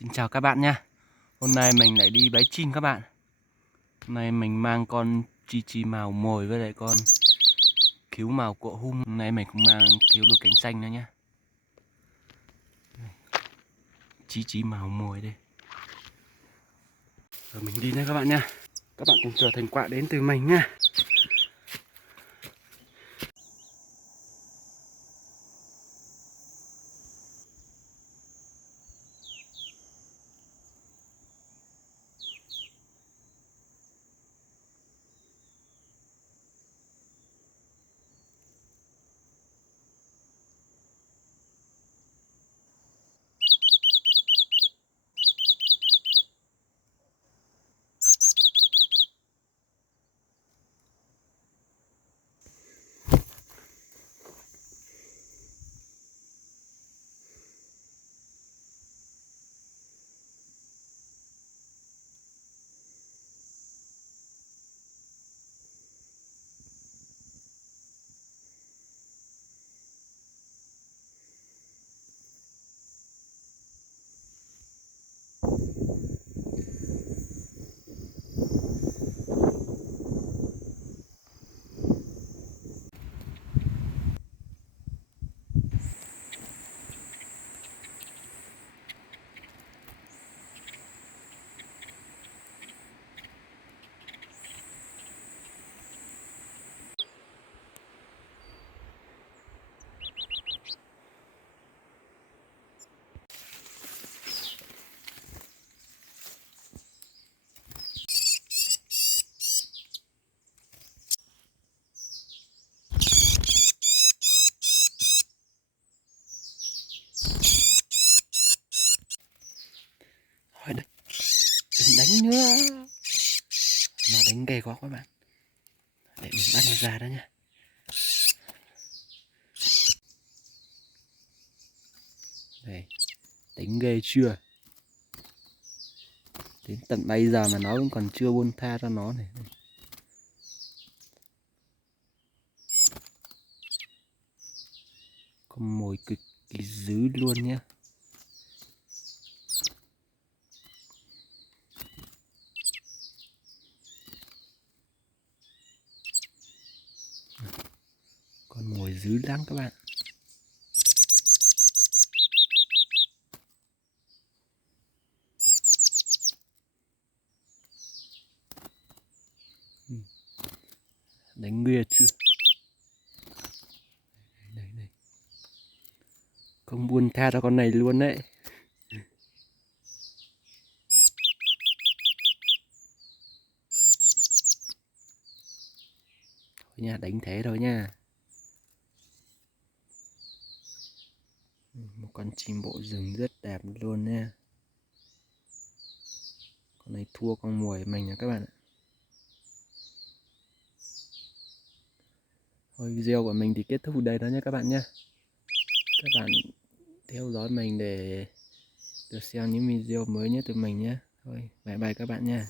Xin chào các bạn nha. Hôm nay mình lại đi bẫy chim các bạn. Hôm nay mình mang con chi màu mồi với lại con cứu màu cọ hum. Hôm nay mình cũng mang cứu lục cánh xanh nữa nhá. Chi màu mồi đây. Rồi mình đi nha các bạn nha. Các bạn cùng chờ thành quả đến từ mình nha. Thôi đừng đánh nữa. Nó đánh ghê quá các bạn. Để mình bắt nó ra đó nha. Đây, đánh ghê chưa? Đến tận bây giờ mà nó vẫn còn chưa buông tha cho nó này. Con mồi cực kỳ dữ luôn nhé. Con mồi dữ lắm các bạn. Đánh ghê chưa? Đây. Không buông tha cho con này luôn đấy. Thôi nha, đánh thế thôi nha. Một con chim bộ rừng rất đẹp luôn nha. Con này thua con mồi mình nha các bạn ạ. Thôi video của mình thì kết thúc đây đó nhé các bạn nhé. Các bạn theo dõi mình để được xem những video mới nhất từ mình nhé. Thôi bye bye các bạn nha.